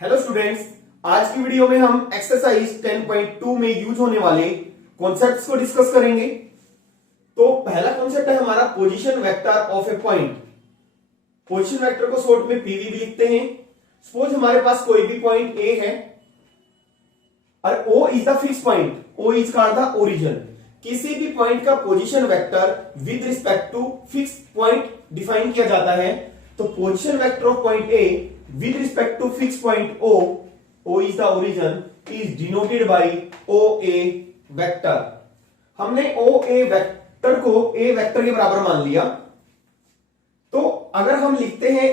Hello students, आज की video में हम एक्सरसाइज 10.2 में यूज होने वाले कॉन्सेप्ट्स को डिस्कस करेंगे। तो पहला कॉन्सेप्ट है हमारा position vector of A point. Position vector को शॉर्ट में पीवी भी लिखते हैं। सपोज हमारे पास कोई भी पॉइंट ए है और O is the fix point, O is called the origin. किसी भी पॉइंट का position vector with respect to fix point define किया जाता है। तो position vector of point A with respect to fixed point O is the origin, is denoted by OA vector। हमने OA vector को A vector के बराबर मान लिया। तो अगर हम लिखते हैं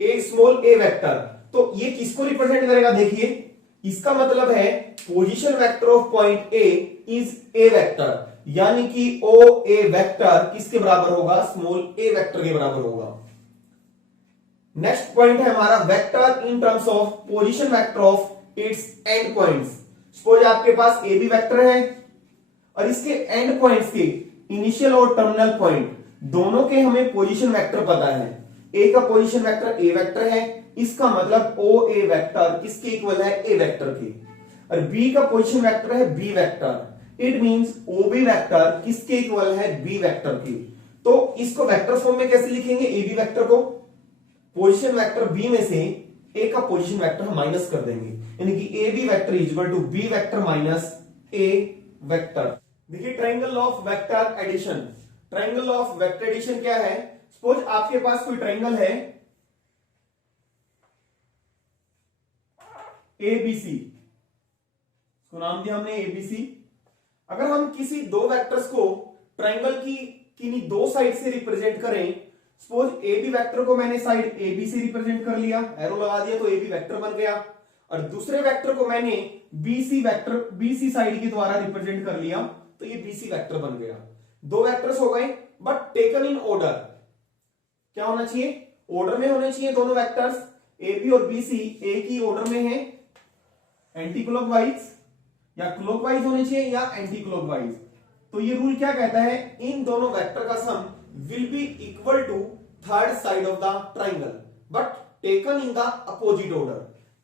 A स्मॉल a वेक्टर, तो ये किसको रिप्रेजेंट करेगा? देखिए, इसका मतलब है position vector of point A is A vector, यानी कि OA वेक्टर किसके बराबर होगा? स्मॉल a वेक्टर के बराबर होगा। नेक्स्ट पॉइंट है हमारा vector in terms of position vector of its and points. Suppose आपके पास ए बी वेक्टर है और इसके एंड पॉइंट्स के इनिशियल और टर्मिनल पॉइंट दोनों के हमें पोजीशन वेक्टर पता है। ए का पोजीशन वेक्टर ए वेक्टर है, इसका मतलब ओ ए वेक्टर किसके इक्वल है? ए वेक्टर के। और बी का पोजीशन वेक्टर है B vector, it means O B vector किसके इक्वल है? बी वेक्टर के। तो इसको वेक्टर फॉर्म में कैसे लिखेंगे? ए बी वेक्टर को पोजीशन वेक्टर बी में से ए का पोजीशन वेक्टर हम माइनस कर देंगे, यानी कि A B vector is equal to B vector minus A vector. देखिए, triangle of vector addition. Triangle of vector addition क्या है? सपोज आपके पास कोई ट्रायंगल है एबीसी, इसको नाम दिया हमने एबीसी। अगर हम किसी दो वेक्टर्स को ट्रायंगल की किन्हीं दो साइड से रिप्रेजेंट करें, सपोज ए बी वेक्टर को मैंने साइड ए बी से रिप्रेजेंट कर लिया, एरो लगा दिया, तो ए बी वेक्टर बन गया। और दूसरे वेक्टर को मैंने B C vector B C side के द्वारा रिप्रेजेंट कर लिया, तो ये बी सी वेक्टर बन गया। दो वेक्टर्स हो गए, बट टेकन इन ऑर्डर। क्या होना चाहिए? ऑर्डर में होने चाहिए दोनों वेक्टर्स। ए बी और बी सी एक ही ऑर्डर में है, एंटी क्लॉकवाइज या क्लॉकवाइज होने चाहिए या एंटी क्लॉकवाइज। तो ये रूल क्या कहता है? इन दोनों वेक्टर का सम will be equal to third side of the triangle but taken in the opposite order।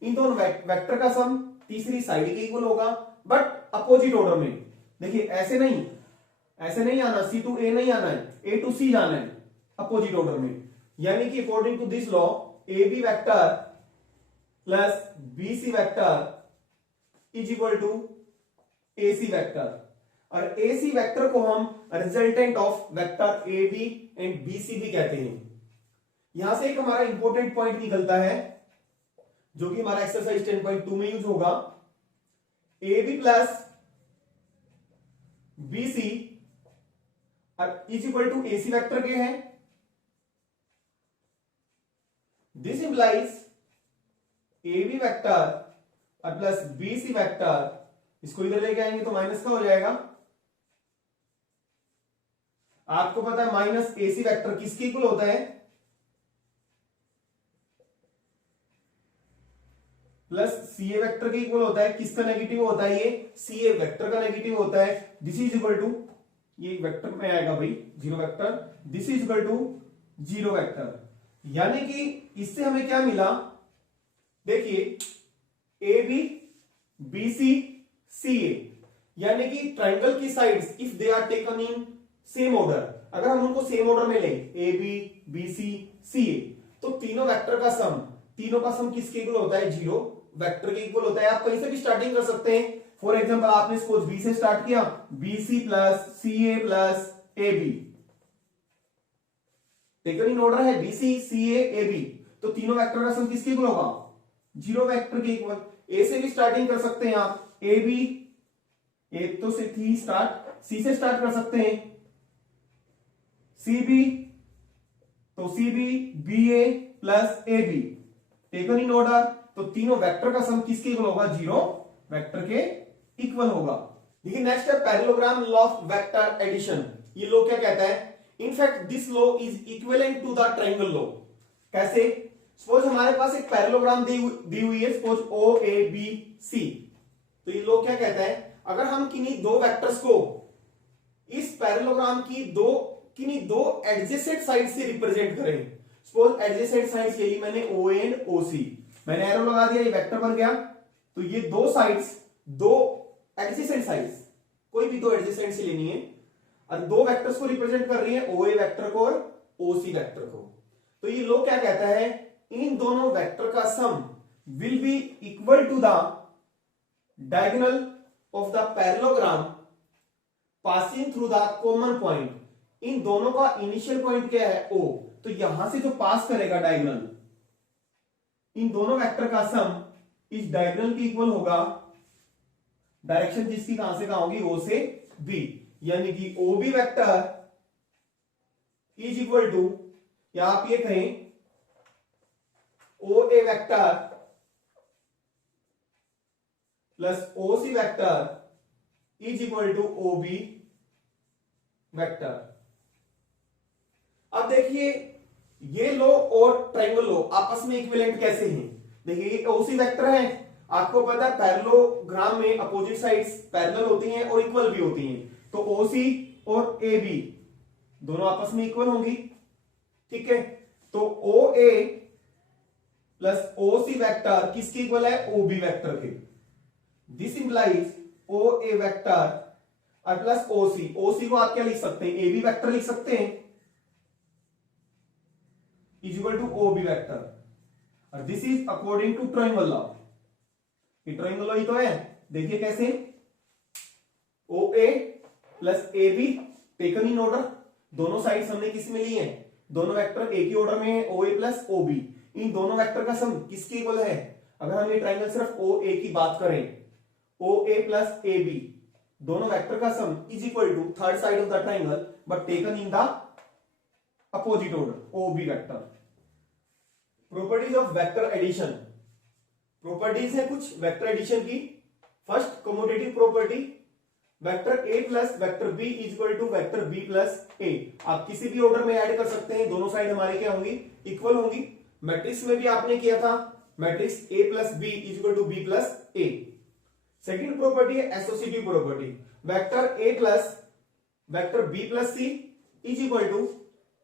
इन दोनों वेक्टर का सम तीसरी साइड के इक्वल होगा, बट अपोजिट ऑर्डर में। देखिए, ऐसे नहीं आना, सी टू ए नहीं आना है, ए टू सी जाना है अपोजिट ऑर्डर में। यानी कि according to this law A B vector plus B C vector is equal to A C vector. और ए सी वेक्टर को हम resultant of vector A B and B C भी कहते हैं। यहां से एक हमारा इंपॉर्टेंट पॉइंट निकलता है जो कि हमारा एक्सरसाइज 10.2 में यूज होगा। A B plus B C is equal to A C vector के हैं। This implies A B vector plus B C vector, इसको इधर लेके आएंगे तो माइनस का हो जाएगा। आपको पता है माइनस ए सी वेक्टर किसके इक्वल होता है? प्लस सी ए वेक्टर के इक्वल होता है। किसका नेगेटिव होता है? ये सी ए वेक्टर का नेगेटिव होता है। दिस इज इक्वल टू, ये वेक्टर में आएगा भाई, zero vector. This is equal to zero vector. यानी कि इससे हमें क्या मिला? देखिए, A B B C C ए, यानी कि ट्रायंगल की sides if they are taken in same order, अगर हम उनको सेम ऑर्डर में लें A B B C C ए, तो तीनों का सम किसके इक्वल होता है? जीरो वेक्टर के इक्वल होता है। आप कहीं से भी स्टार्टिंग कर सकते हैं। फॉर एग्जांपल, आपने सपोज बी से स्टार्ट किया, B C plus C A plus A B, taken in order है B C C A B, तो तीनों वेक्टर का सम किसके इक्वल होगा? जीरो वेक्टर के इक्वल। ए से भी स्टार्टिंग कर सकते हैं आप, ए बी, एक तो से थी स्टार्ट, सी से स्टार्ट कर सकते हैं, सी बी, तो C B B A plus A B, taken in order, तो तीनों वेक्टर का सम किसके इक्वल होगा? जीरो वेक्टर के इक्वल होगा। देखिए, नेक्स्ट है parallelogram law of vector addition. ये लॉ क्या कहता है? In fact this law is equivalent to the triangle law. कैसे? सपोज हमारे पास एक पैरेललोग्राम दी हुई है, suppose O A B C. तो ये लॉ क्या कहता है? अगर हम किन्हीं दो वेक्टर्स को इस पैरेललोग्राम की किन्हीं दो एडजेसेंट साइड से रिप्रेजेंट करें, सपोज एडजेसेंट साइड्स के लिए मैंने ओ एंड ओ सी, मैंने एरो लगा दिया, ये वेक्टर बन गया। तो ये दो साइड्स, दो एडजेसेंट साइड्स, कोई भी दो एडजेसेंट से लेनी है, और दो वेक्टर्स को रिप्रेजेंट कर रही है, OA वेक्टर को और OC वेक्टर को। तो ये लोग क्या कहता है, इन दोनों वेक्टर का sum will be equal to the diagonal of the parallelogram passing through the common point. इन दोनों का इनिशियल पॉइंट क्या है, O। तो यहां से जो पास करेगा डायगोनल, इन दोनों वेक्टर का सम इस डायगोनल के इक्वल होगा, डायरेक्शन जिसकी कहां से कहां होगी, O से B, यानी कि OB vector is equal to, या आप ये कहें OA vector plus OC vector is equal to OB vector. अब देखिए ये लो और ट्रायंगल लो आपस में इक्विवेलेंट कैसे हैं। देखिए ये OC वेक्टर है, आपको पता है पैरेललोग्राम में अपोजिट साइड्स पैरेलल होती हैं और इक्वल भी होती हैं, तो OC और AB दोनों आपस में इक्वल होंगी, ठीक है। तो OA प्लस OC वेक्टर किसके इक्वल है, OB वेक्टर के। दिस इंप्लाइज OA वेक्टर और प्लस OC को आप क्या लिख सकते हैं, AB वेक्टर लिख सकते हैं, is equal to OB vector, और this is according to triangle law. ये ट्रायंगल लॉ ही तो है, देखिए कैसे, OA plus AB taken in order, दोनों साइड्स हमने किस में ली है, दोनों वेक्टर एक ही ऑर्डर में है, OA प्लस OB। इन दोनों वेक्टर का सम किसके इक्वल है, अगर हम ये ट्रायंगल सिर्फ OA की बात करें, OA प्लस AB दोनों वेक्टर का sum is equal to third side of the triangle but taken in the opposite order, OB vector. Properties of vector addition, properties है कुछ वेक्टर एडिशन की। First commutative property, vector A plus vector B is equal to vector B plus A। आप किसी भी order में add कर सकते हैं, दोनों साइड हमारे क्या होंगी, इक्वल होंगी। मैट्रिक्स में भी आपने किया था, matrix A plus B is equal to B plus A। Second property है associative property, vector A plus vector B plus C is equal to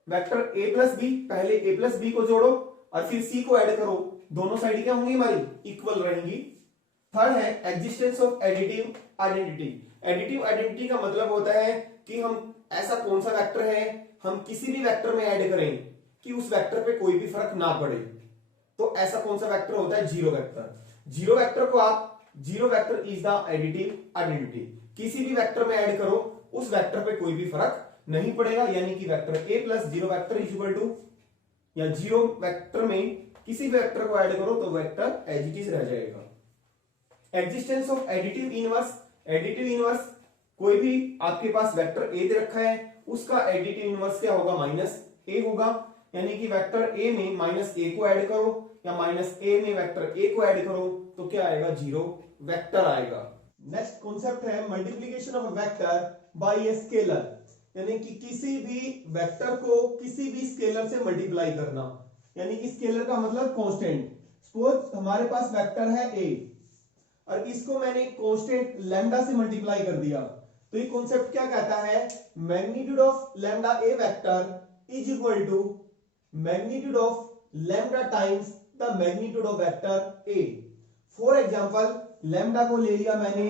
vector A plus B। पहले A प्लस B को जोड़ो और फिर C को add करो, दोनों side क्या होंगी हमारी, इक्वल रहेंगी। थर्ड है existence of additive identity. Additive identity का मतलब होता है कि हम ऐसा कौन सा वेक्टर है, हम किसी भी वेक्टर में ऐड करें कि उस वेक्टर पे कोई भी फर्क ना पड़े, तो ऐसा कौन सा वेक्टर होता है, जीरो वेक्टर। जीरो वेक्टर को आप, zero vector is the additive identity, किसी भी वेक्टर में ऐड करो उस वेक्टर पे कोई भी फर्क नहीं पड़ेगा, यानी कि vector A plus zero vector is equal to, या जीरो वेक्टर में किसी भी वेक्टर को ऐड करो तो वेक्टर एज इट इज रह जाएगा। Existence of additive inverse, additive inverse कोई भी आपके पास वेक्टर A दे रखा है, उसका एडिटिव इनवर्स क्या होगा, माइनस A होगा, यानी कि वेक्टर A में माइनस A को ऐड करो या माइनस A में वेक्टर A को ऐड करो तो क्या आएगा, जीरो वेक्टर आएगा। नेक्स्ट कॉन्सेप्ट है multiplication of vector by a scalar, यानी कि किसी भी वेक्टर को किसी भी स्केलर से मल्टीप्लाई करना, यानी कि स्केलर का मतलब कांस्टेंट। सपोज हमारे पास वेक्टर है A और इसको मैंने कांस्टेंट लैम्डा से मल्टीप्लाई कर दिया, तो ये कॉन्सेप्ट क्या कहता है, magnitude of lambda A vector is equal to magnitude of lambda times the magnitude of vector A। For example lambda को ले लिया मैंने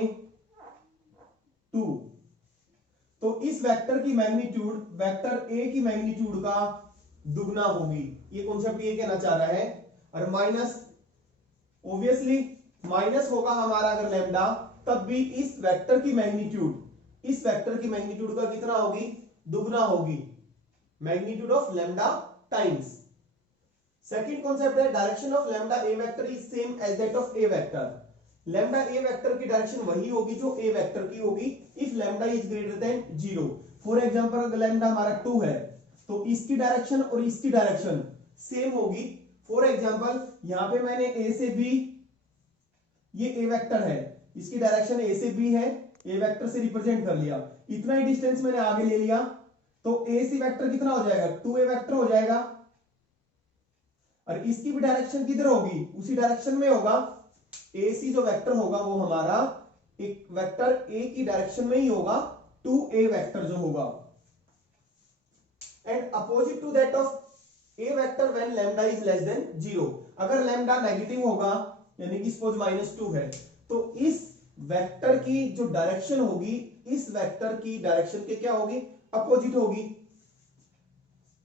2, तो इस वेक्टर की मैग्नीट्यूड वेक्टर A की मैग्नीट्यूड का दुगना होगी, ये कॉन्सेप्ट ये कहना चाह रहा है। और माइनस, ऑब्वियसली माइनस होगा हमारा अगर लैम्डा, तब भी इस वेक्टर की मैग्नीट्यूड, इस वेक्टर की मैग्नीट्यूड का कितना होगी, दुगना होगी, magnitude of lambda times. Second concept है direction of lambda A vector is same as that of A vector. Lambda A vector की डायरेक्शन वही होगी जो A वेक्टर की होगी if lambda is greater than 0। For example अगर lambda हमारा 2 है तो इसकी डायरेक्शन और इसकी डायरेक्शन सेम होगी। फॉर एग्जांपल यहां पे मैंने A से B, ये A वेक्टर है, इसकी डायरेक्शन A से B है, A वेक्टर से रिप्रेजेंट कर लिया, इतना ही डिस्टेंस मैंने आगे ले लिया, तो AC वेक्टर कितना हो जाएगा, 2A वेक्टर हो जाएगा। और इसकी भी डायरेक्शन किधर होगी, उसी डायरेक्शन में होगा। AC जो वेक्टर होगा वो हमारा एक वेक्टर A की डायरेक्शन में ही होगा, 2A वेक्टर जो होगा। And opposite to that of a vector when lambda is less than 0। अगर लैम्डा नेगेटिव होगा यानी कि सपोज -2 है, तो इस वेक्टर की जो डायरेक्शन होगी, इस वेक्टर की डायरेक्शन के क्या होगी, अपोजिट होगी।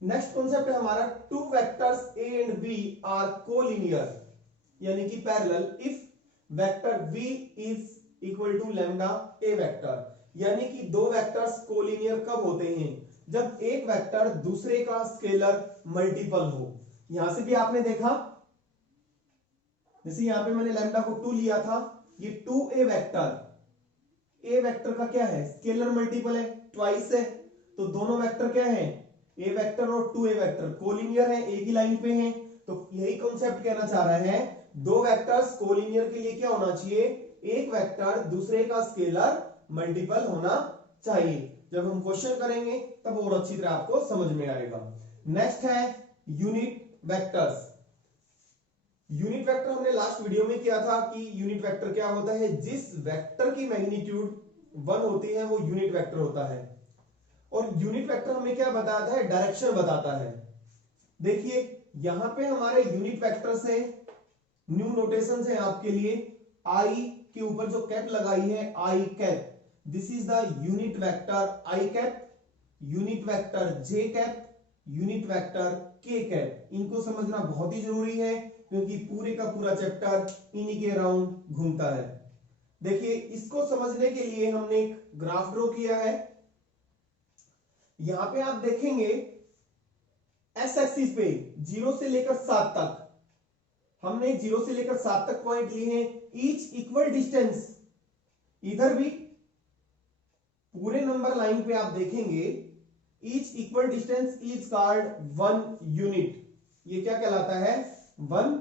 नेक्स्ट कॉन्सेप्ट है हमारा two vectors A and B are collinear यानी कि parallel if vector v is equal to lambda a vector. यानी कि दो वेक्टर्स कोलिनियर कब होते हैं, जब एक वेक्टर दूसरे का स्केलर मल्टीपल हो। यहां से भी आपने देखा, जैसे यहां पे मैंने लैम्डा को 2 लिया था, ये 2a वेक्टर, ए वेक्टर का क्या है, स्केलर मल्टीपल है, ट्वाइस है। तो दोनों वेक्टर क्या है, ए वेक्टर और 2a वेक्टर कोलिनियर है, एक ही लाइन पे हैं। तो यही कॉन्सेप्ट कहना चाह रहा है, दो वेक्टर्स कोलिनियर के लिए क्या होना चाहिए, एक वेक्टर दूसरे का स्केलर मल्टीपल होना चाहिए। जब हम क्वेश्चन करेंगे तब और अच्छी तरह आपको समझ में आएगा। नेक्स्ट है यूनिट वेक्टर्स। यूनिट वेक्टर हमने लास्ट वीडियो में किया था कि यूनिट वेक्टर क्या होता है, जिस वेक्टर की मैग्नीट्यूड 1 होती है वो यूनिट वेक्टर होता है। और यूनिट वेक्टर हमें क्या बताता है, डायरेक्शन बताता है। देखिए यहां पे हमारे यूनिट वेक्टर्स है, न्यू नोटेशंस है आपके लिए। आई के ऊपर जो कैप लगाई है, I cap, this is the unit vector I cap, unit vector J cap, unit vector K cap. इनको समझना बहुत ही जरूरी है क्योंकि पूरे का पूरा चैप्टर इन्हीं के अराउंड घूमता है। देखिए इसको समझने के लिए हमने एक ग्राफ ड्रॉ किया है। यहां पे आप देखेंगे एस एक्सिस पे 0 से लेकर 7 तक, हमने 0 से लेकर 7 तक पॉइंट लिए हैं। ईच इक्वल डिस्टेंस, इधर भी पूरे नंबर लाइन पे आप देखेंगे each equal distance is called 1 unit. ये क्या कहलाता है, 1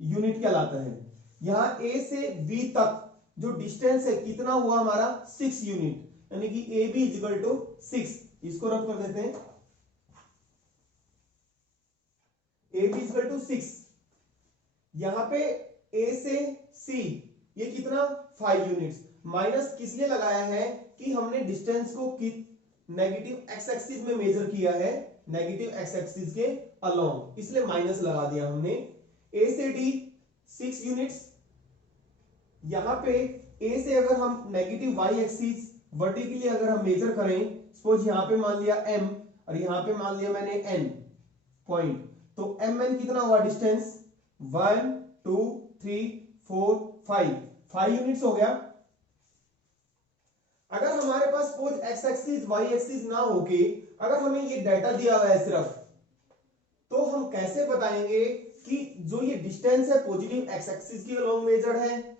यूनिट कहलाता है। यहां ए से बी तक जो डिस्टेंस है कितना हुआ हमारा, 6 यूनिट, यानी कि A B is equal to 6। इसको रफ कर देते हैं, A B is equal to 6। यहां पे ए से सी ये कितना, 5 यूनिट्स। माइनस किस लिए लगाया है कि हमने डिस्टेंस को नेगेटिव एक्स एक्सिस में मेजर किया है, नेगेटिव एक्स एक्सिस के अलोंग, इसलिए माइनस लगा दिया हमने। ए से डी 6 यूनिट्स। यहां पे ए से अगर हम नेगेटिव वाई एक्सिस वर्टिकली अगर हम मेजर करें, सपोज यहां पे मान लिया m और यहां पे मान लिया मैंने n पॉइंट, तो एम एन कितना हुआ डिस्टेंस, 1 2 3 4 5 यूनिट्स हो गया। अगर हमारे पास suppose X axis Y axis ना होके अगर हमें ये डाटा दिया हुआ है सिर्फ, तो हम कैसे बताएंगे कि जो ये डिस्टेंस है पॉजिटिव एक्स एक्सिस के अलोंग मेजर्ड है,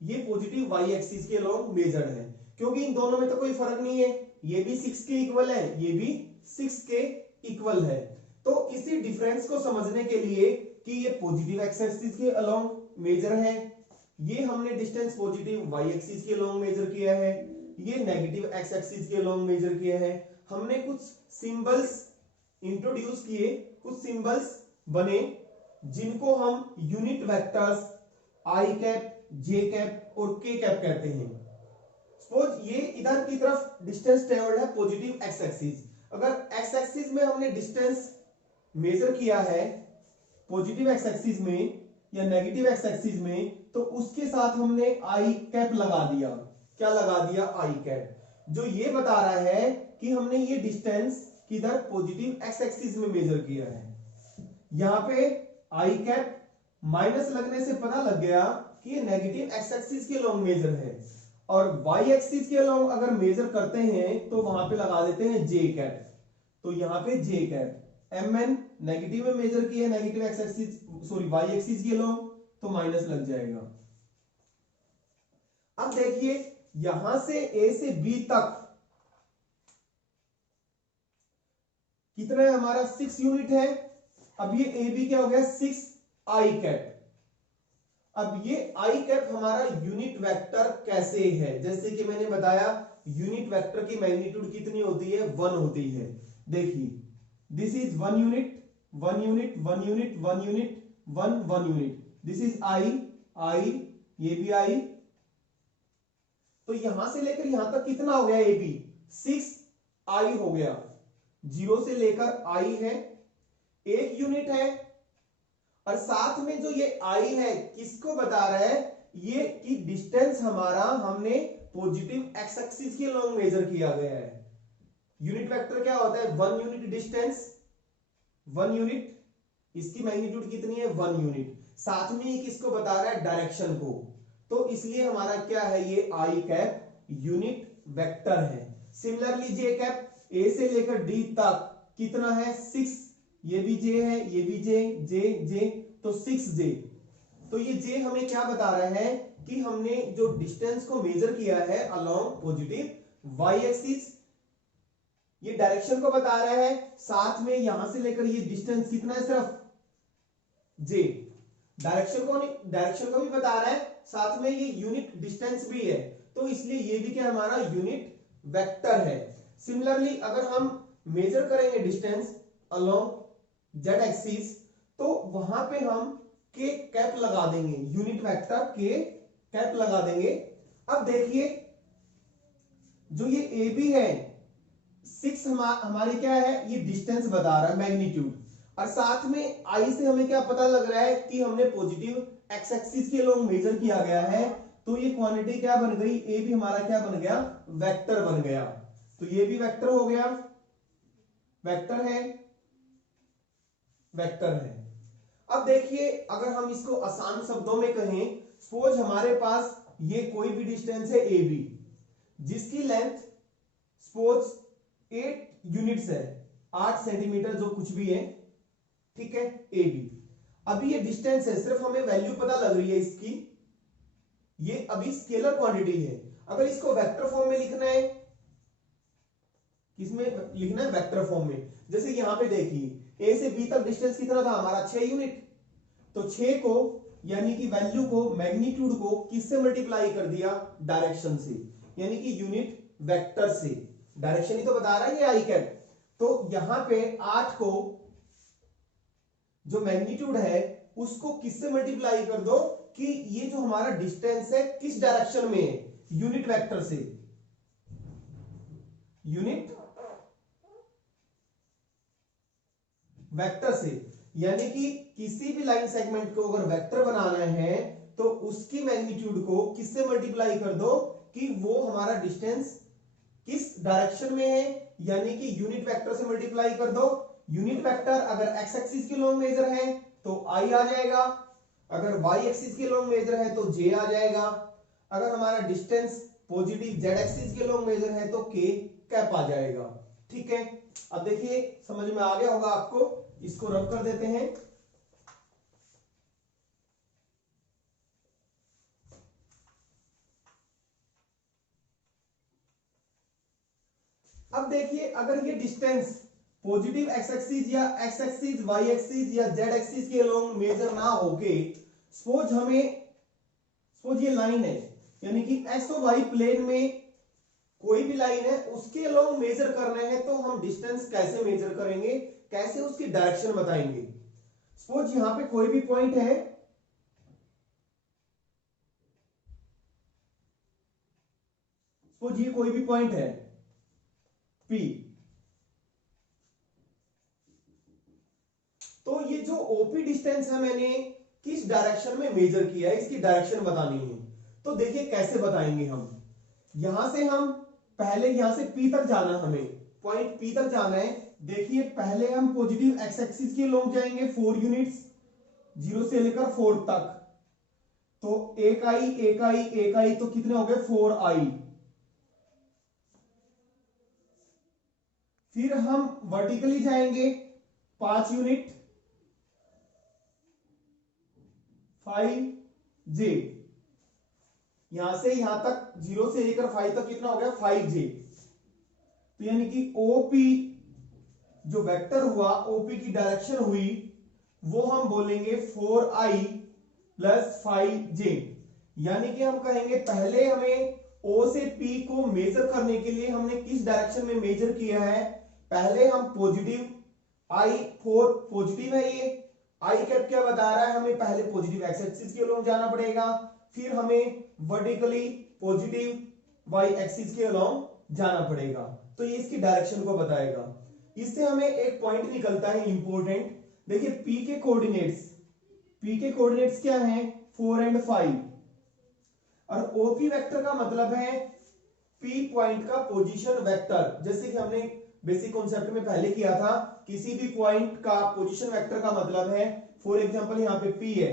ये पॉजिटिव वाई एक्सिस के अलोंग मेजर्ड है, क्योंकि इन दोनों में तो कोई फर्क नहीं है, ये भी 6 के इक्वल है, ये भी 6 के इक्वल है। तो इसी डिफरेंस को समझने के लिए कि ये पॉजिटिव एक्स एक्सिस के अलोंग मेजर है, ये हमने डिस्टेंस पॉजिटिव वाई एक्सिस के अलोंग मेजर किया है, ये नेगेटिव एक्स एक्सिस के अलोंग मेजर किया है। हमने कुछ सिंबल्स इंट्रोड्यूस किए, कुछ सिंबल्स बने जिनको हम यूनिट वेक्टर्स आई कैप, जे कैप और के कैप कहते हैं। सपोज ये इधर की तरफ डिस्टेंस ट्रेवल्ड है पॉजिटिव एक्स एक्सिस, अगर एक्स एक्सिस में हमने डिस्टेंस मेजर किया है पॉजिटिव एक्स एक्सिस में या नेगेटिव एक्स एक्सिस में, तो उसके साथ हमने आई कैप लगा दिया। क्या लगा दिया, आई कैप, जो ये बता रहा है कि हमने ये डिस्टेंस किधर, पॉजिटिव एक्स एक्सिस में मेजर किया है। यहां पे आई कैप माइनस लगने से पता लग गया कि ये नेगेटिव एक्स एक्सिस के अलोंग मेजर है, और वाई एक्सिस के अलोंग अगर मेजर करते हैं तो वहां पे लगा देते हैं जे कैप। तो यहां पे J cap, M N negative में मेजर किया, negative X axis sorry Y axis के अलोंग, तो माइनस लग जाएगा। अब देखिए यहां से ए से बी तक कितना है हमारा, 6 यूनिट है। अब ये ए बी क्या हो गया, 6 आई कैप। अब ये आई कैप हमारा यूनिट वेक्टर कैसे है, जैसे कि मैंने बताया यूनिट वेक्टर की मैग्नीट्यूड कितनी होती है, 1 होती है। देखिए this is 1 unit 1 unit 1 unit 1 unit 1 unit, this is I I, ये भी आई। तो यहां से लेकर यहां तक कितना हो गया, ए बी 6 आई हो गया, 0 से लेकर आई है, एक यूनिट है, और साथ में जो ये आई है किसको बता रहा है, ये कि डिस्टेंस हमारा हमने पॉजिटिव एक्स एक्सिस के लॉन्ग मेजर किया गया है। यूनिट वेक्टर क्या होता है, 1 यूनिट डिस्टेंस, 1 यूनिट, इसकी मैग्नीट्यूड कितनी है 1 यूनिट, साथ में ये किसको बता रहा है, डायरेक्शन को। तो इसलिए हमारा क्या है, ये आई कैप यूनिट वेक्टर है। सिमिलरली जे कैप, ए से लेकर डी तक कितना है 6, ये भी जे है, ये भी जे, जे जे, तो 6 जे। तो ये जे हमें क्या बता रहा है कि हमने जो डिस्टेंस को मेजर किया है अलोंग पॉजिटिव वाई एक्सिस, ये डायरेक्शन को बता रहा है, साथ में यहां से लेकर ये डिस्टेंस कितना है सिर्फ जे, डायरेक्शन को भी बता रहा है, साथ में ये यूनिट डिस्टेंस भी है, तो इसलिए ये भी क्या हमारा यूनिट वेक्टर है। सिमिलरली अगर हम मेजर करेंगे डिस्टेंस अलोंग जेड एक्सिस, तो वहां पे हम के कैप लगा देंगे, यूनिट वेक्टर के कैप लगा देंगे। अब देखिए जो ये ए बी है 6 हमारी क्या है, ये डिस्टेंस बता रहा है मैग्नीट्यूड, और साथ में आई से हमें क्या पता लग रहा है कि हमने पॉजिटिव एक्स एक्सिस के लोग मेजर किया गया है, तो ये क्वांटिटी क्या बन गई, ए भी हमारा क्या बन गया, वेक्टर बन गया। तो ये भी वेक्टर हो गया, वेक्टर है, वेक्टर है। अब देखिए अगर हम इसको आसान शब्दों में कहें, सपोज हमारे पास ये कोई भी डिस्टेंस है ए बी, जिसकी लेंथ सपोज 8 यूनिट्स है, 8 सेंटीमीटर जो कुछ भी है, ठीक है, ए बी। अभी ये डिस्टेंस है, सिर्फ हमें वैल्यू पता लग रही है इसकी, ये अभी स्केलर क्वांटिटी है। अगर इसको वेक्टर फॉर्म में लिखना है, किसमें लिखना है, वेक्टर फॉर्म में। जैसे यहां पे देखिए ए से बी तक डिस्टेंस कितना था हमारा 6 यूनिट, तो 6 को यानी कि वैल्यू को, मैग्नीट्यूड को किससे मल्टीप्लाई कर दिया, डायरेक्शन से, यानी कि यूनिट वेक्टर से। डायरेक्शन ही तो बता रहा है ये आई कैप। तो यहां पे 8 को जो मैग्नीट्यूड है उसको किससे मल्टीप्लाई कर दो कि ये जो हमारा डिस्टेंस है किस डायरेक्शन में है, यूनिट वेक्टर से, यूनिट वेक्टर से। यानी कि किसी भी लाइन सेगमेंट को अगर वेक्टर बनाना है तो उसकी मैग्नीट्यूड को किससे मल्टीप्लाई कर दो कि वो हमारा डिस्टेंस किस डायरेक्शन में है, यानी कि यूनिट वेक्टर से मल्टीप्लाई कर दो। यूनिट वेक्टर अगर एक्स एक्सिस के लॉन्ग मेजर है तो आई आ जाएगा, अगर वाई एक्सिस के लॉन्ग मेजर है तो जे आ जाएगा, अगर हमारा डिस्टेंस पॉजिटिव जेड एक्सिस के लॉन्ग मेजर है तो के कैप आ जाएगा। ठीक है, अब देखिए समझ में आ गया होगा आपको, इसको रब कर देते हैं। अब देखिए अगर ये डिस्टेंस पॉजिटिव एक्स एक्सिस या एक्स एक्सिस वाई एक्सिस या जेड एक्सिस के लॉन्ग मेजर ना होके, सपोज ये लाइन है, यानी कि एक्स और वाई प्लेन में कोई भी लाइन है उसके लॉन्ग मेजर करने हैं, तो हम डिस्टेंस कैसे मेजर करेंगे, कैसे उसकी डायरेक्शन बताएंगे। सपोज यहां पे कोई भी पॉइंट है, सपोज ये कोई भी पॉइंट है P, तो ये जो ओपी डिस्टेंस है मैंने किस डायरेक्शन में मेजर किया है, इसकी डायरेक्शन बतानी है। तो देखिए कैसे बताएंगे हम, यहां से हम पहले यहां से P तक जाना, हमें पॉइंट P तक जाना है। देखिए पहले हम पॉजिटिव एक्स एक्सिस के लॉन्ग जाएंगे 4 यूनिट्स, 0 से लेकर 4 तक, तो एक आई तो कितने हो गए 4i। फिर हम वर्टिकली जाएंगे 5 यूनिट 5j, यहां से यहां तक 0 से लेकर 5 तक कितना हो गया 5j। तो यानी कि OP जो वेक्टर हुआ, OP की डायरेक्शन हुई, वो हम बोलेंगे 4i प्लस 5j। यानी कि हम कहेंगे पहले हमें O से P को मेजर करने के लिए हमने किस डायरेक्शन में मेजर किया है, पहले हम पॉजिटिव I4 पॉजिटिव है, ये आई कैप क्या बता रहा है, हमें पहले पॉजिटिव एक्स एक्सिस के अलोंग जाना पड़ेगा, फिर हमें वर्टिकली पॉजिटिव वाई एक्सिस के अलोंग जाना पड़ेगा, तो ये इसकी डायरेक्शन को बताएगा। इससे हमें एक पॉइंट निकलता है इंपॉर्टेंट, देखिए पी के कोऑर्डिनेट्स क्या हैं, 4 और 5, और ओपी वेक्टर का मतलब है पी पॉइंट का पोजीशन वेक्टर। जैसे कि हमने बेसिक कॉन्सेप्ट में पहले किया था, किसी भी पॉइंट का पोजीशन वेक्टर का मतलब है, फॉर एग्जांपल यहाँ पे पी है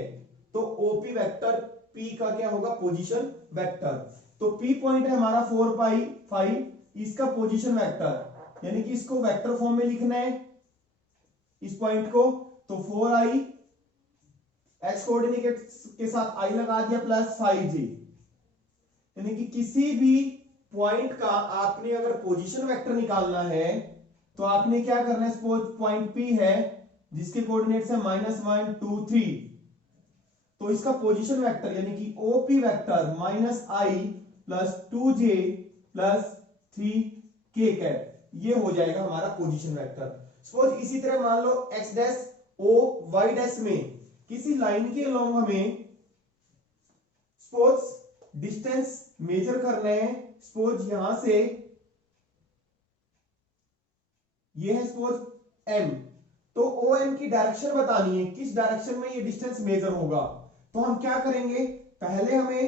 तो ओपी वेक्टर पी का क्या होगा, पोजीशन वेक्टर। तो पी पॉइंट है हमारा 4 पाई 5, इसका पोजीशन वेक्टर, यानी कि इसको वेक्टर फॉर्म में लिखना है इस पॉइंट को, तो 4i एक्स कोऑर्डिनेट के साथ i लगा दिया प्लस 5j, यानी कि किसी भी पॉइंट का आपने अगर पोजीशन वेक्टर निकालना है तो आपने क्या करना है, सपोज पॉइंट P है जिसके कोऑर्डिनेट्स है -1 2 3, तो इसका पोजीशन वेक्टर यानी कि OP vector -i plus 2j plus 3k cap, ये हो जाएगा हमारा पोजीशन वेक्टर। सपोज इसी तरह मान लो x dash o y dash में किसी लाइन के अलोंग हमें सपोज डिस्टेंस मेजर करना है, सपोज यहां से ये है सपोज m, तो OM की डायरेक्शन बतानी है, किस डायरेक्शन में ये डिस्टेंस मेजर होगा। तो हम क्या करेंगे, पहले हमें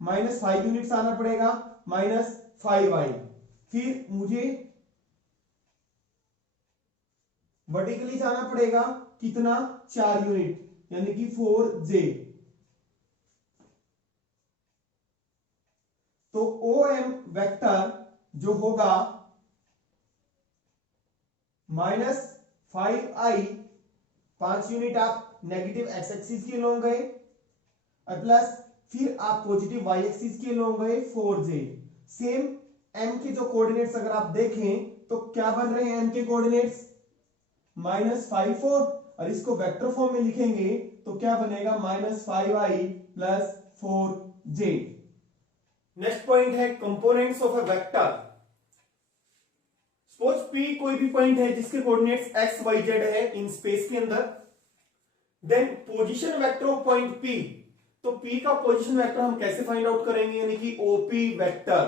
-5 यूनिट्स आना पड़ेगा, -5i, फिर मुझे वर्टिकली जाना पड़ेगा कितना, 4 यूनिट यानी कि 4j। तो OM वेक्टर जो होगा -5i, 5 यूनिट आप नेगेटिव x एक्सिस के लॉन्ग गए और प्लस फिर आप पॉजिटिव y एक्सिस के लॉन्ग गए 4j। सेम m के जो कोऑर्डिनेट्स अगर आप देखें तो क्या बन रहे हैं m के कोऑर्डिनेट्स, -5 4, और इसको वेक्टर फॉर्म में लिखेंगे तो क्या बनेगा, -5i plus 4j। Next point है components of a vector. Suppose P कोई भी पॉइंट है जिसके कोऑर्डिनेट्स x y z है इन स्पेस के अंदर, then position vector of point P, तो P का पोजीशन वेक्टर हम कैसे फाइंड आउट करेंगे, यानी कि OP वेक्टर।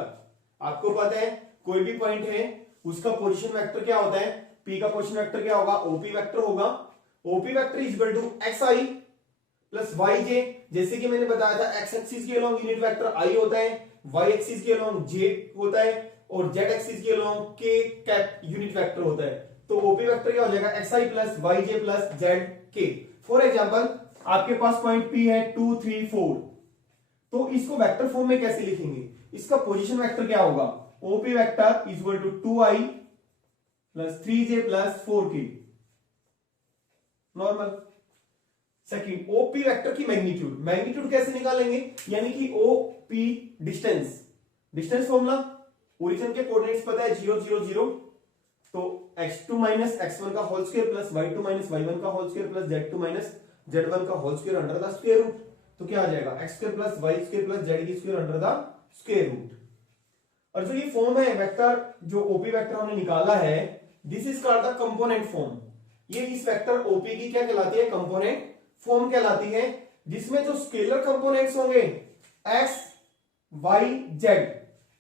आपको पता है कोई भी पॉइंट है उसका पोजीशन वेक्टर क्या होता है, P का पोजीशन वेक्टर क्या होगा, OP वेक्टर होगा। OP vector is equal to xi plus yj, जैसे कि मैंने बताया था x एक्सिस के अलोंग यूनिट वेक्टर i होता है, y एक्सिस के अलोंग j होता है और z एक्सिस के along k cap unit vector होता है। तो OP वेक्टर क्या हो जाएगा, xi plus yj plus zk। For example आपके पास पॉइंट P है 2 3 4, तो इसको वेक्टर फॉर्म में कैसे लिखेंगे, इसका पोजीशन वेक्टर क्या होगा, OP vector is equal to 2i plus 3j plus 4k normal. Second, OP vector की मैग्नीट्यूड कैसे निकालेंगे, यानी कि OP डिस्टेंस फॉर्मूला, ओरिजिन के कोऑर्डिनेट्स पता है 0 0 0, तो x2 माइनस x1 का whole square plus y2 minus y1 का whole square plus z2 minus z1 का whole square under the square root, तो क्या आ जाएगा, x square plus y square plus z square under the square root. और जो ये फॉर्म है वेक्टर, जो OP वेक्टर हमने निकाला है, this is called the component form. ये इस वेक्टर OP की क्या कहलाती है, कंपोनेंट फॉर्म कहलाती है, जिसमें जो स्केलर कंपोनेंट्स होंगे x y z,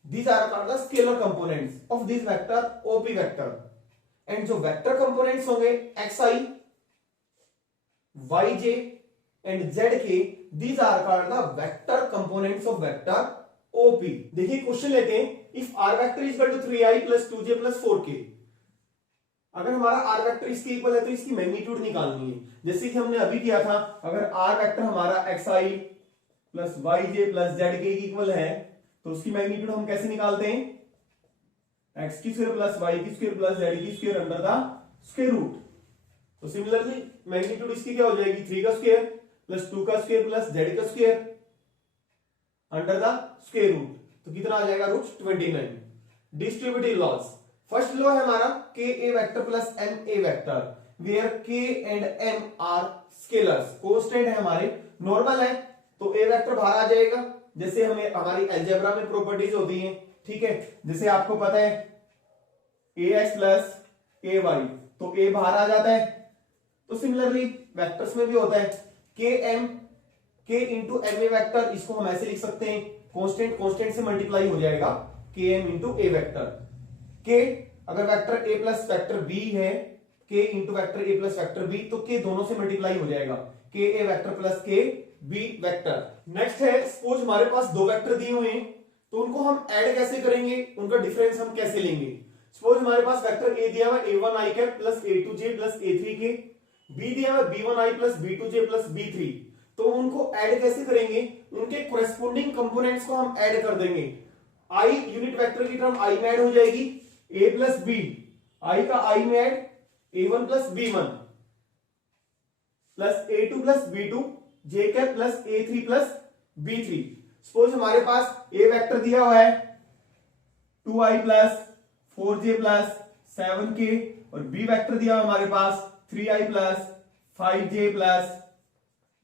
these are called the scalar components of this vector OP vector, and जो वेक्टर कंपोनेंट्स होंगे xi yj and zk, these are called the vector components of vector OP। देखिए question लेते हैं, if r vector is equal to 3i plus 2j plus 4k, अगर हमारा r vector इसके equal है तो इसकी मैग्नीट्यूड निकालनी है, जैसे कि हमने अभी किया था। अगर r वेक्टर हमारा xi plus yj plus zk की इक्वल है तो उसकी मैग्नीट्यूड हम कैसे निकालते हैं, x की स्क्वायर प्लस y की स्क्वायर प्लस z की square under the square root. तो सिमिलरली मैग्नीट्यूड इसकी क्या हो जाएगी, 3 का स्क्वायर प्लस 2 का स्क्वायर प्लस z का square under the square root, तो कितना आ जाएगा, √29। डिस्ट्रीब्यूटिव लॉस, फर्स्ट लॉ है हमारा ka vector plus ma vector, where k and m are scalars, constant है हमारे, नॉर्मल है, तो a वेक्टर बाहर आ जाएगा। जैसे हमें हमारी अलजेब्रा में प्रॉपर्टीज होती हैं, ठीक है, जैसे आपको पता है ax प्लस ay, तो a बाहर आ जाता है। तो सिमिलरली वेक्टर्स में भी होता है k इंटू ma वेक्टर, इसको हम ऐसे लिख सकते हैं, कांस्टेंट से मल्टीप्लाई हो जाएगा km into a vector. k अगर vector a plus vector b है, K into vector A plus vector B, तो के दोनों से मल्टीप्लाई हो जाएगा, K A vector plus K B vector. Next है, सपोज हमारे पास दो वेक्टर दिए हुए हैं, तो उनको हम ऐड कैसे करेंगे, उनका डिफरेंस हम कैसे लेंगे। सपोज हमारे पास वेक्टर ए दिया हुआ a1i cap plus a2j plus a3k, B दिया हुआ b1i plus b2j plus b3, तो उनको ऐड कैसे करेंगे, उनके कोरेस्पोंडिंग कंपोनेंट्स को हम ऐड कर देंगे। आई यूनिट वेक्टर की टर्म आई में ऐड हो जाएगी, a प्लस बी, आई का आई में add a1 plus b1 plus a2 plus b2 j cap plus a3 plus b3। Suppose हमारे पास a वेक्टर दिया हुआ है 2i plus 4j plus 7k, और b वेक्टर दिया हुआ हमारे पास 3i plus 5j plus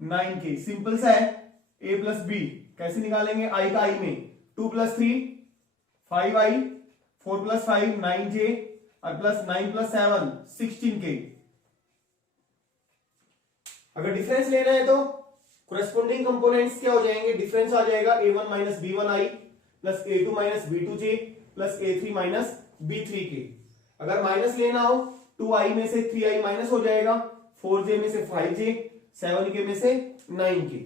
9k। Simple सा है, a प्लस b कैसे निकालेंगे, i का i में 2 प्लस 3 5i, 4 प्लस 5 9j, और प्लस 9 प्लस 7 16k। अगर डिफरेंस लेना है तो कोरेस्पोंडिंग कंपोनेंट्स क्या हो जाएंगे, डिफरेंस आ जाएगा a1 minus b1i plus a2 minus b2j plus a3 minus b3k। अगर माइनस लेना हो 2i में से 3i माइनस हो जाएगा, 4j में से 5j, 7k में से 9k।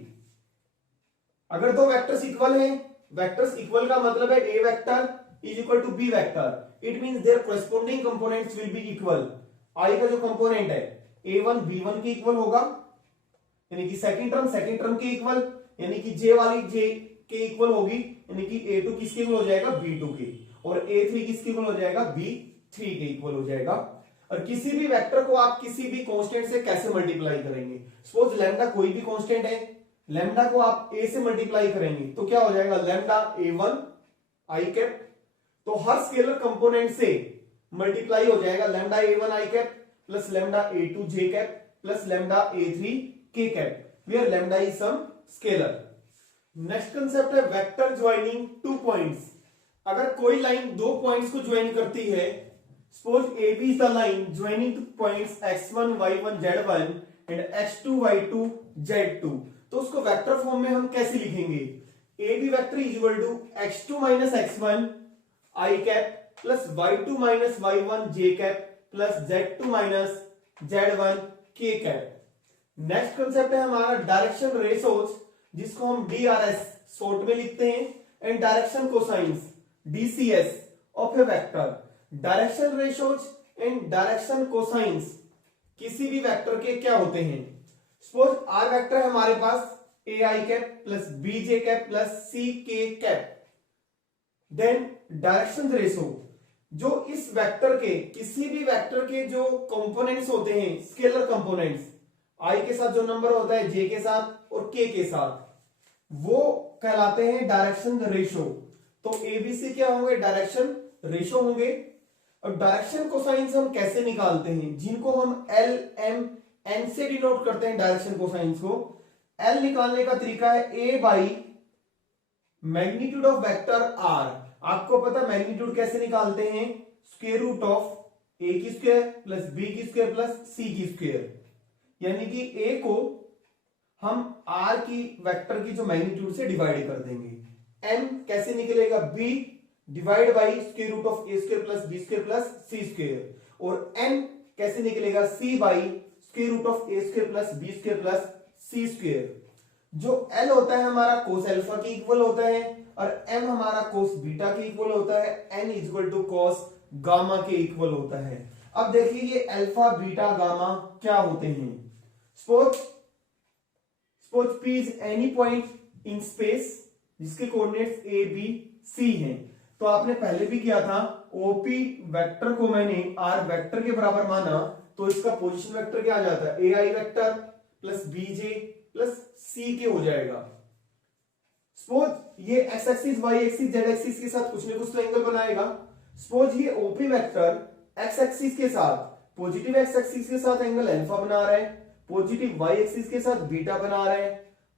अगर दो वेक्टर्स इक्वल हैं, वेक्टर्स इक्वल का मतलब है a vector is equal to b vector, it means their corresponding components will be equal. i का जो कंपोनेंट है a1 b1 के इक्वल होगा, यानी कि सेकंड टर्म के इक्वल, यानी कि j वाली j के इक्वल होगी, यानी कि a2 किसके इक्वल हो जाएगा, b2 के, और a3 किसके इक्वल हो जाएगा, b3 के इक्वल हो जाएगा। और किसी भी वेक्टर को आप किसी भी कांस्टेंट से कैसे मल्टीप्लाई करेंगे, सपोज लैम्डा कोई भी कांस्टेंट है, लैम्डा को आप a से मल्टीप्लाई करेंगे तो क्या हो जाएगा, लैम्डा a1 i कैप, तो हर स्केलर कंपोनेंट से मल्टीप्लाई हो जाएगा lambda a1 i cap plus lambda a2 j cap plus lambda a3 k cap, where lambda is some scalar. Next concept है वेक्टर ज्वाइनिंग टू पॉइंट्स। अगर कोई line दो points को ज्वाइन करती है, suppose AB is the line joining two points x1 y1 z1 and x2 y2 z2, तो उसको vector form में हम कैसे लिखेंगे, AB vector is equal to x2 minus x1 i cap plus y2 minus y1 j cap plus z2 minus z1 k cap. Next concept है हमारा direction ratios, जिसको हम DRS शॉर्ट में लिखते हैं, and direction cosines DCS of a vector. Direction ratios and direction cosines किसी भी vector के क्या होते हैं, सपोज R वेक्टर है हमारे पास AI cap plus BJ cap plus CK cap, then direction ratio जो इस वेक्टर के किसी भी वेक्टर के जो कंपोनेंट्स होते हैं, स्केलर कंपोनेंट्स, I के साथ जो नंबर होता है J के साथ और K के साथ, वो कहलाते हैं डायरेक्शन रेशो। तो ABC क्या होंगे, डायरेक्शन रेशो होंगे। और डायरेक्शन कोसाइंस हम कैसे निकालते हैं, जिनको हम L M N से डिनोट करते हैं डायरेक्शन कोसाइंस को। L निकालने का तरीका है A by magnitude of vector R। आपको पता मैग्नीट्यूड कैसे निकालते हैं, स्क्वायर रूट ऑफ A की स्क्वायर प्लस B की स्क्वायर प्लस C की स्क्वायर, यानी कि A को हम R की वेक्टर की जो मैग्नीट्यूड से डिवाइड कर देंगे। M कैसे निकलेगा, B divide by square root of A square plus B square plus C square, और N कैसे निकलेगा, C by square root of A square plus B square plus C square. जो L होता है हमारा कोस अल्फा के equal होता है, और M हमारा कोस बीटा के इक्वल होता है, N is equal to cos gamma के इक्वल होता है। अब देखिए ये अल्फा बीटा गामा क्या होते हैं। Suppose P is any point in space जिसके कोऑर्डिनेट्स A B C हैं। तो आपने पहले भी किया था, OP वेक्टर को मैंने R वेक्टर के बराबर माना, तो इसका पोजीशन वेक्टर क्या आ जाता है, AI vector plus BJ plus CK हो जाएगा। सपोज ये x axis y axis z axis के साथ कुछ न कुछ तो एंगल बनाएगा। सपोज ये OP वेक्टर x एक्सिस के साथ, पॉजिटिव x एक्सिस के साथ एंगल अल्फा बना रहा है, पॉजिटिव y एक्सिस के साथ बीटा बना रहा है,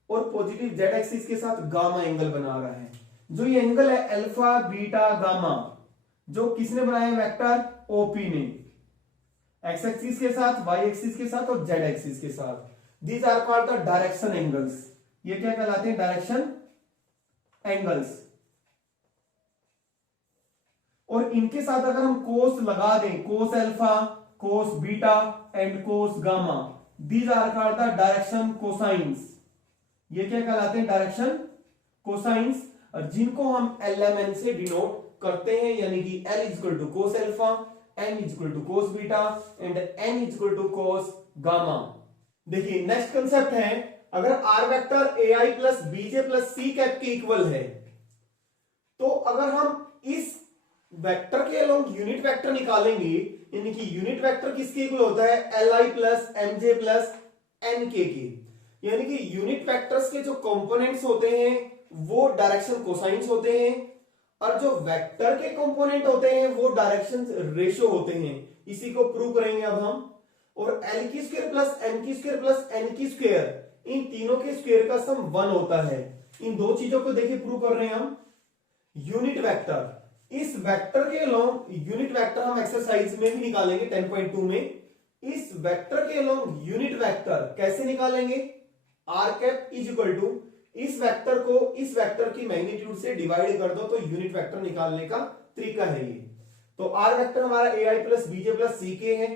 और पॉजिटिव z एक्सिस के साथ गामा एंगल बना रहा है। जो ये एंगल है अल्फा बीटा गामा, जो किसने बनाया है, वेक्टर OP ने, x एक्सिस के साथ, y एक्सिस के साथ और z एक्सिस के साथ। These are called the direction angles. ये क्या कहलाते हैं, डायरेक्शन एंगल्स। और इनके साथ अगर हम कोस लगा दें, cos alpha, cos beta and cos gamma. These are called the direction cosines. ये क्या कहलाते हैं? डायरेक्शन कोसाइंस, और जिनको हम LMN से डिनोट करते हैं, यानी कि L is equal to cos alpha, M is equal to cos beta and N is equal to cos gamma. देखिए नेक्स्ट कंसेप्ट है, अगर R vector AI plus BJ plus C cap के equal है, तो अगर हम इस वेक्टर के अलोंग यूनिट वेक्टर निकालेंगे, यानी कि यूनिट वेक्टर किसके इक्वल होता है? Li plus MJ plus NK के, यानी कि यूनिट वेक्टर्स के जो कंपोनेंट्स होते हैं वो डायरेक्शन कोसाइंस होते हैं, और जो वेक्टर के कंपोनेंट होते हैं वो डायरेक्शन रेशो होते हैं. इसी को प्रूव करेंगे अब हम. और एल की स्क्वायर प्लस एम की स्क्वायर प्लस एन की स्क्वायर, इन तीनों के स्क्वायर का सम 1 होता है. इन दो चीजों को देखिए प्रूव कर रहे हैं हम. यूनिट वेक्टर, इस वेक्टर के अलोंग यूनिट वेक्टर हम एक्सरसाइज में भी निकालेंगे 10.2 में. इस वेक्टर के अलोंग यूनिट वेक्टर कैसे निकालेंगे? R cap is equal to इस वेक्टर को इस वेक्टर की मैग्नीट्यूड से डिवाइड कर दो, तो यूनिट वेक्टर निकालने का तरीका है ये. तो आर वेक्टर हमारा AI plus BJ plus CK है,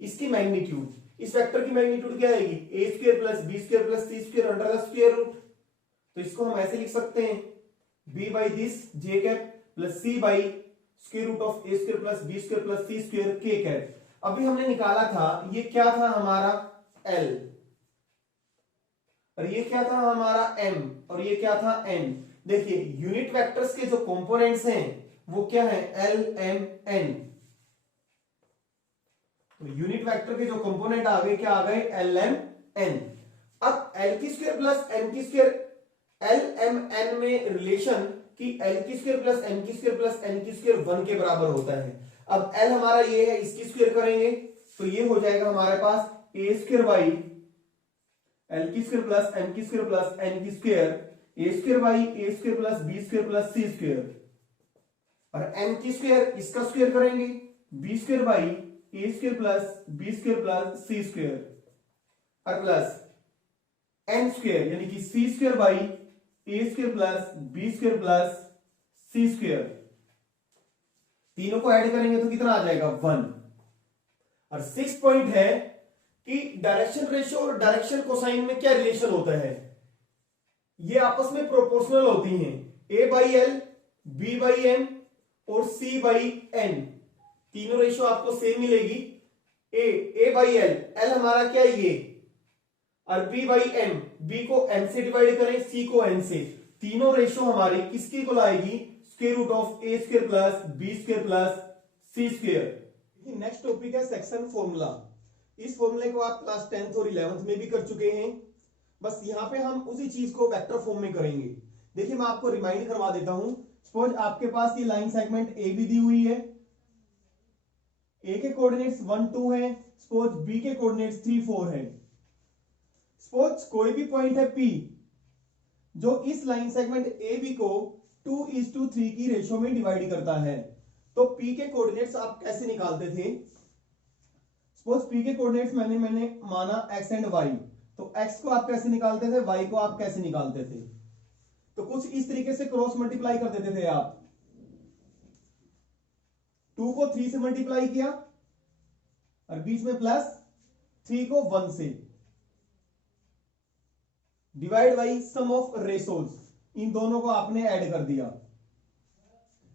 इसकी मैग्नीट्यूड, इस वेक्टर की मैग्नीट्यूड क्या आएगी? A square plus B square plus C square under the square root. तो इसको हम ऐसे लिख सकते हैं, B by this J cap plus C by square root of A square plus B square plus C square K cap. अभी हमने निकाला था, ये क्या था हमारा? L, और ये क्या था हमारा? M, और ये क्या था? N. देखिए यूनिट वेक्टर्स के जो कंपोनेंट्स हैं वो क्या है? L, M, N. तो यूनिट वेक्टर के जो कंपोनेंट आ गए, क्या आ गए? L, M, N. अब L की स्क्वायर प्लस M की स्क्वायर, L, M, N में रिलेशन कि L की स्क्वायर प्लस M की स्क्वायर प्लस N की स्क्वायर 1 के बराबर होता है. अब L हमारा ये है, इसकी स्क्वायर करेंगे तो ये हो जाएगा हमारे पास A स्क्वायर बाई L की स्क्वायर प्लस M की स्क्वायर प्लस N की square, A square by A square plus B square plus C square, और M की स्क्वायर इसका स्क्वायर करेंगे, B square by A square plus B square plus C square, और plus N square यानी कि C square by A square plus B square plus C square. तीनों को add करेंगे तो कितना आ जाएगा? 1. और 6 पॉइंट है कि डायरेक्शन रेशियो और डायरेक्शन कोसाइन में क्या रिलेशन होता है? ये आपस में प्रोपोर्शनल होती हैं. A by L, B by N और C बाई एन, तीनों रेशियो आपको सेम मिलेगी. A बाई एल, L हमारा क्या है? ये, और B बाई एम, B को M से डिवाइड करें, C को N से, तीनों रेशियो हमारी किसकी इक्वल आएगी? Square root of A square plus B square plus C square. Next topic है सेक्शन फॉर्मूला. इस फॉर्मूले को आप क्लास 10th और 11th में भी कर चुके हैं, बस यहां पे हम उसी चीज को वेक्टर फॉर्म में करेंगे. देखिए मैं आपको रिमाइंड करवा देता हूं. सपोज आपके पास ये line segment A be the हुई है, ए के कोऑर्डिनेट्स 1 2 है, सपोज बी के कोऑर्डिनेट्स 3 4 है. सपोज कोई भी पॉइंट है P जो इस लाइन सेगमेंट ए बी को 2:3 की रेशियो में डिवाइड करता है, तो P के कोऑर्डिनेट्स आप कैसे निकालते थे? सपोज P के कोऑर्डिनेट्स मैंने माना x एंड y, तो x को आप कैसे निकालते थे, y को आप कैसे निकालते थे? तो कुछ इस तरीके से क्रॉस मल्टीप्लाई कर देते थे आप. 2 को 3 से मल्टीप्लाई किया और बीच में प्लस, 3 को 1 से, divide by sum of ratios, इन दोनों को आपने ऐड कर दिया.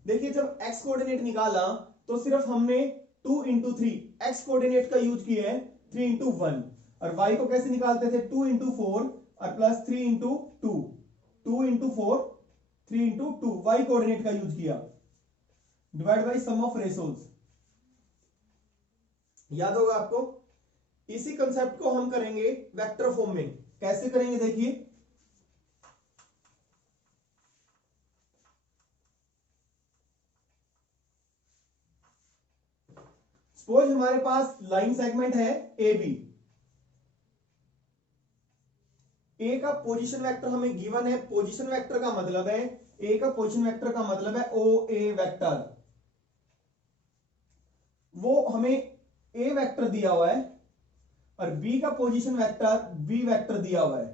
देखिए जब x कोऑर्डिनेट निकाला तो सिर्फ हमने 2 into 3 x कोऑर्डिनेट का यूज किया है, 3 into 1, और y को कैसे निकालते थे? 2 into 4 और plus 3 into 2, 2 into 4 3 into 2, y coordinate का यूज किया, divide by sum of ratios. याद होगा आपको. इसी कंसेप्ट को हम करेंगे वेक्टर फॉर्म में. कैसे करेंगे देखिए. सपोज हमारे पास लाइन सेगमेंट है ए बी, ए का पोजीशन वेक्टर हमें गिवन है. पोजीशन वेक्टर का मतलब है, ए का पोजीशन वेक्टर का मतलब है ओ ए वेक्टर. वो हमें ए वेक्टर दिया हुआ है और बी का पोजीशन वेक्टर बी वेक्टर दिया हुआ है.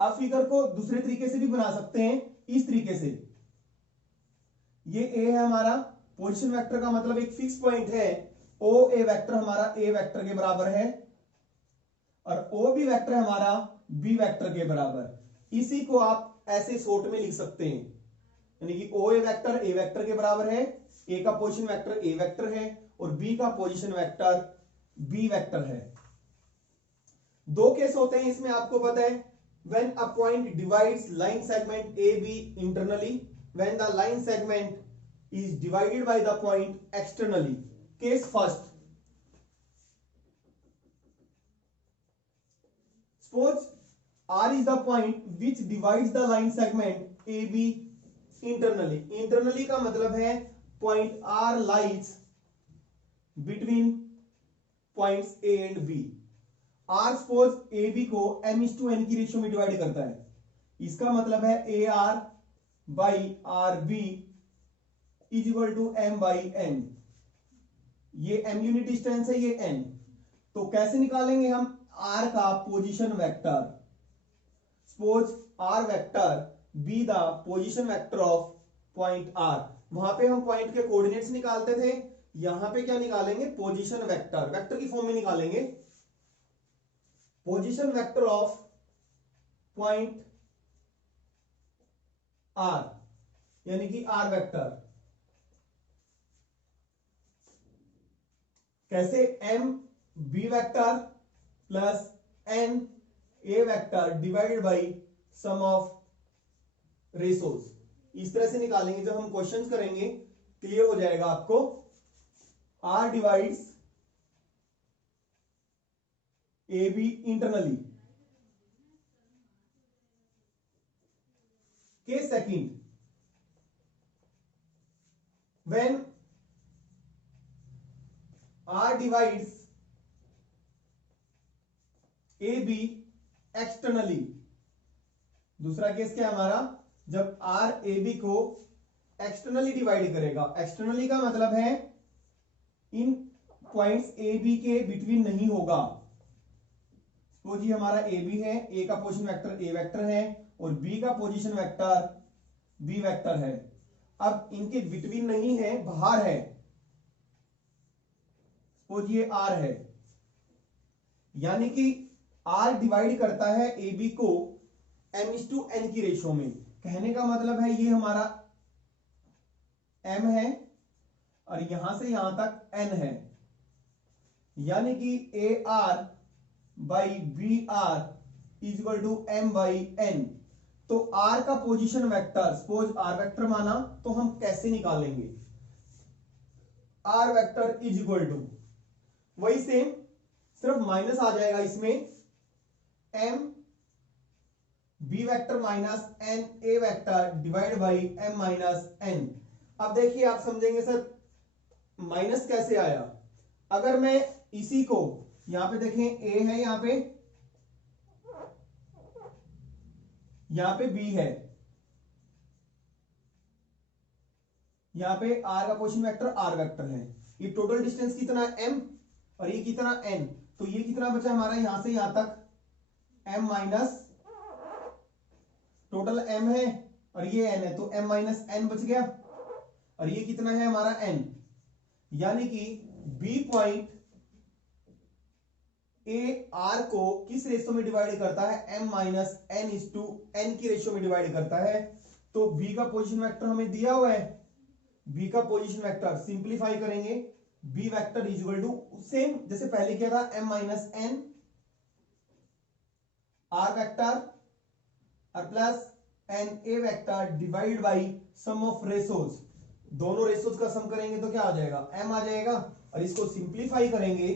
आप फिगर को दूसरे तरीके से भी बना सकते हैं, इस तरीके से. ये ए है हमारा, पोजीशन वेक्टर का मतलब एक फिक्स पॉइंट है ओ ए वेक्टर हमारा ए वेक्टर के बराबर है और ओ बी वेक्टर हमारा बी वेक्टर के बराबर। इसी को आप ऐसे शॉर्ट में लिख सकते हैं, यानी कि ओ ए वेक्टर के बराबर है, ए का पोजीशन वेक्टर ए वेक्टर है और बी का पोजीशन वेक्टर बी वेक्टर है। दो केस होते हैं इसमें, आपको पता है। When a point divides line segment A B internally, when the line segment is divided by the point externally. Case first, suppose R is the point which divides the line segment AB internally. Internally का मतलब है point R lies between points A and B. R suppose AB को m/n की ratio में divide करता है, इसका मतलब है AR by RB is equal to m by n। ये m यूनिट डिस्टेंस है, ये n। तो कैसे निकालेंगे हम R का position vector? Suppose R vector be the position vector of point R। वहां पे हम पॉइंट के कोऑर्डिनेट्स निकालते थे, यहां पे क्या निकालेंगे? पोजीशन वेक्टर, वेक्टर की फॉर्म में निकालेंगे। Position vector of point R यानी कि R वेक्टर कैसे? m B vector plus n A vector divided by sum of ratios. इस तरह से निकालेंगे, जब हम क्वेश्चंस करेंगे क्लियर हो जाएगा आपको। R divides A B internally. Case second, when R divides A B externally. दूसरा केस क्या है हमारा? जब R ए बी को एक्सटर्नली डिवाइड करेगा। एक्सटर्नली का मतलब है इन पॉइंट्स ए बी के बिटवीन नहीं होगा। सपोज ये हमारा ए बी है, ए का पोजीशन वेक्टर ए वेक्टर है और बी का पोजीशन वेक्टर बी वेक्टर है। अब इनके बिटवीन नहीं है, बाहर है। सपोज ये R है, यानी कि R डिवाइड करता है ए बी को m/n की रेशियो में। कहने का मतलब है ये हमारा m है और यहां से यहां तक n है, यानी कि AR by BR is equal to m by n। तो R का position vector, suppose R vector माना, तो हम कैसे निकालेंगे? R vector is equal to वही सेम, सिर्फ माइनस आ जाएगा इसमें, m B vector minus n A vector divide by m minus n। अब देखिए आप समझेंगे सर माइनस कैसे आया। अगर मैं इसी को यहां पे देखें, a है यहां पे b है, यहां पे r का पोजीशन वेक्टर r वेक्टर है। ये टोटल डिस्टेंस कितना है? m और ये कितना n। तो ये कितना बचा हमारा यहां से यहां तक? m माइनस, टोटल m है और ये n है, तो m माइनस n बच गया। और ये कितना है हमारा? n। यानी कि b पॉइंट a r को किस रेशियो में डिवाइड करता है? m minus n is to n की रेशियो में डिवाइड करता है। तो b का पोजीशन वेक्टर हमें दिया हुआ है, b का पोजीशन वेक्टर सिंप्लीफाई करेंगे, b vector is equal to same जैसे पहले किया था, m minus n r vector और plus n a vector divide by sum of ratios. दोनों रेशोज का सम करेंगे तो क्या आ जाएगा? m आ जाएगा। और इसको सिंप्लीफाई करेंगे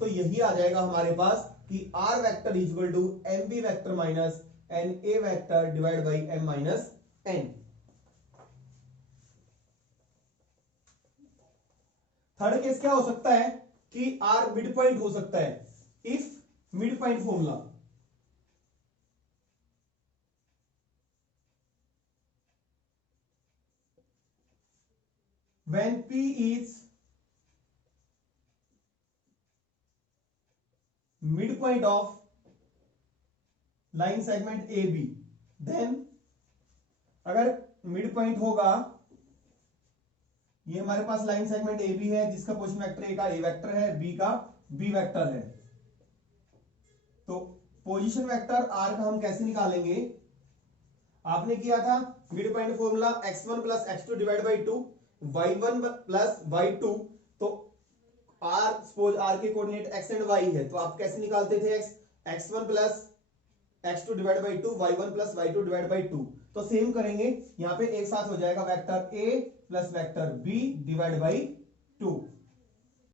तो यही आ जाएगा हमारे पास कि r vector is equal to m b vector minus n a vector divide by m minus n। Third case क्या हो सकता है कि r मिड पॉइंट हो सकता है। If mid point formula, when P is midpoint of line segment AB, then अगर mid point होगा ये हमारे पास लाइन सेगमेंट ए बी है, जिसका पोजीशन वेक्टर ए का ए वेक्टर है, बी का बी वेक्टर है। तो पोजीशन वेक्टर आर का हम कैसे निकालेंगे? आपने किया था mid point formula x1 plus x2 divide by 2, y1 plus y2। तो आर सपोज आर के कोऑर्डिनेट x एंड y है, तो आप कैसे निकालते थे? x1 plus x2 divide by 2, y1 plus y2 divide by 2। तो सेम करेंगे, यहां पे एक साथ हो जाएगा vector a plus vector b divide by 2।